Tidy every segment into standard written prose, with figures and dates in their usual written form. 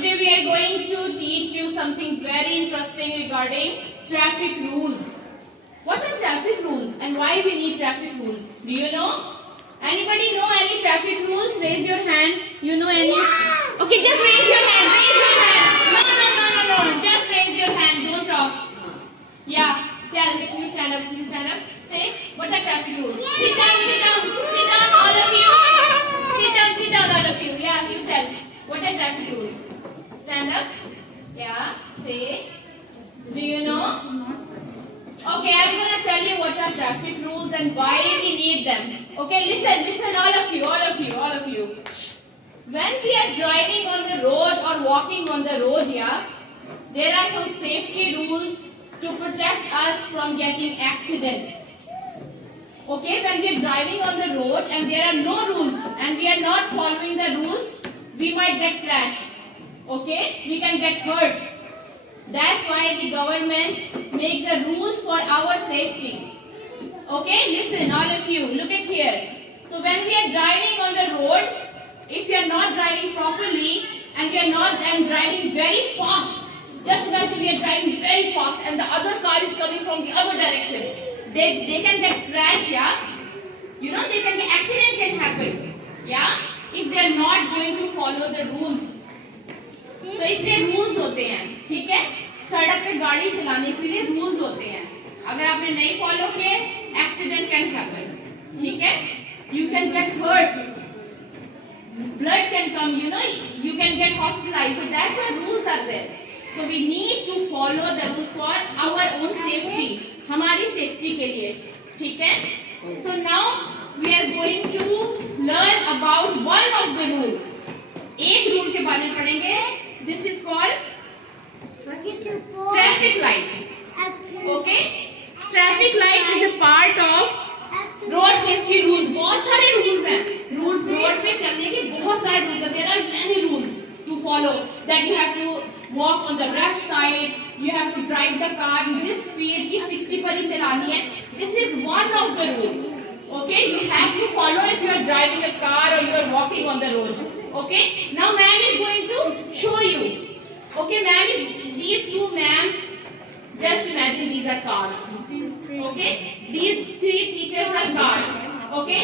Today we are going to teach you something very interesting regarding traffic rules. What are traffic rules and why we need traffic rules? Do you know? Anybody know any traffic rules? Raise your hand. You know any? Yeah. Okay, just raise your hand. Raise your hand. No. Just raise your hand. Don't talk. Yeah. Tell. You stand up. You stand up. Say, what are traffic rules? Yeah. Sit down. Sit down. Sit down, all of you. Sit down. Sit down, all of you. Yeah, you tell. What are traffic rules? Stand up. Yeah. Say. Do you know? Okay, I'm going to tell you what are traffic rules and why we need them. Okay, listen, all of you. When we are driving on the road or walking on the road, yeah, there are some safety rules to protect us from getting accident. Okay, when we are driving on the road and there are no rules and we are not following the rules, we might get crashed. Okay, we can get hurt. That's why the government make the rules for our safety. Okay, listen, all of you, look at here. So when we are driving on the road, if you are not driving properly and we are not driving very fast, just imagine we are driving very fast and the other car is coming from the other direction. They can get crash, yeah. You know, they can get accident can happen, yeah. If they are not going to follow the rules. तो इसलिए rules होते हैं, ठीक है? सड़क पे गाड़ी चलाने के लिए रूल्स होते हैं. अगर आपने नहीं फॉलो किए, एक्सीडेंट कैन हैपन, ठीक है? You can get hurt, blood can come, you know, you can get hospitalized. So that's why rules are there. So we need to follow the rules for our own safety, हमारी safety के लिए, ठीक है? So now we are going to learn about one of the rule. एक rule के बारे में पढ़ेंगे. This is called traffic light. Okay? Traffic light is a part of road safety rules. बहुत सारे rules हैं. रोड पे चलने के बहुत सारे rules हैं. There are many rules to follow. That you have to walk on the left side. You have to drive the car in this speed की 60 पर ही चलानी है. This is one of the rules. Okay? You have to follow if you are driving a car or you are walking on the road. Okay? Now ma'am is going to show you. Okay, ma'am is these two ma'ams. Just imagine these are cars. Okay? These three teachers are cars. Okay?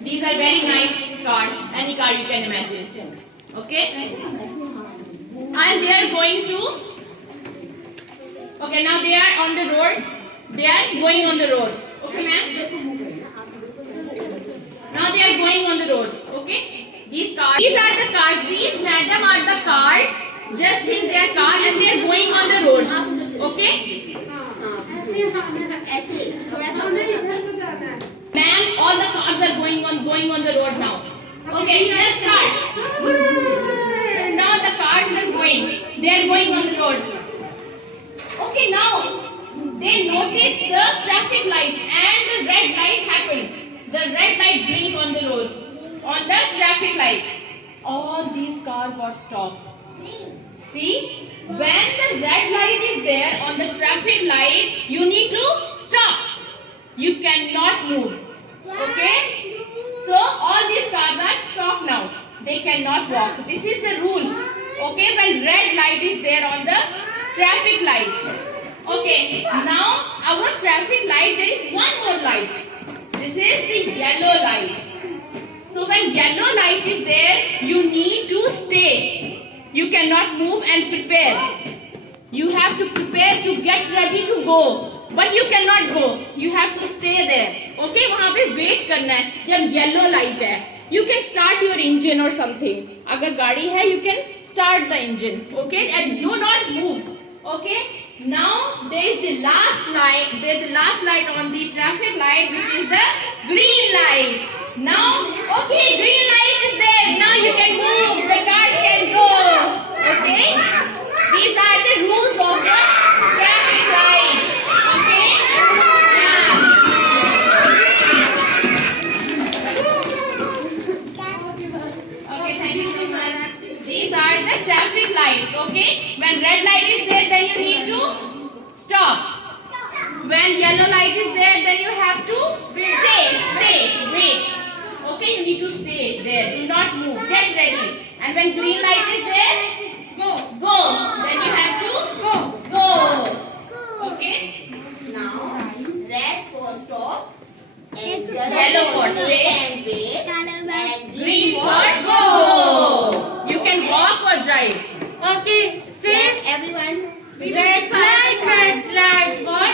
These are very nice cars. Any car you can imagine. Okay? And they are going to. Okay, now they are on the road. They are going on the road. Okay, ma'am? Now they are going on the road. Okay? These are the cars. These madam are the cars. Just in their car and they are going on the road. Okay? Ma'am, all the cars are going on the road now. Okay, let's start. Now the cars are going. They are going on the road. Okay, now they notice the traffic lights and the red lights happen. The red light blink on the road. On the traffic light. All these cars got stopped. See? When the red light is there on the traffic light, you need to stop. You cannot move. Okay? So all these cars are stopped now. They cannot walk. This is the rule. Okay? When red light is there on the traffic light. Okay. Now our traffic light, there is one more light. This is the yellow light. So when yellow light is there, you need to stay. You cannot move and prepare. You have to prepare to get ready to go. But you cannot go. You have to stay there. Okay, वहाँ पे wait करना है. जब yellow light है, you can start your engine or something. अगर गाड़ी है, you can start the engine. Okay, and do not move. Okay. Now there is the last light. There is the last light on the traffic light, which is the green light. Now, okay, green light is there. Now you can move. The cars can go. Okay. These are the rules of the traffic light. Okay. Okay, thank you so much. These are the traffic lights. Okay. When red light is there, then you need to stop. When yellow light is there, then you have to stay, wait. Okay, you need to stay there. And when green light is there, go. Then you have to go. Okay. Now, red for stop, and Yellow for stay, and wait, and green for go. You can walk or drive. Okay, say everyone. red light, what?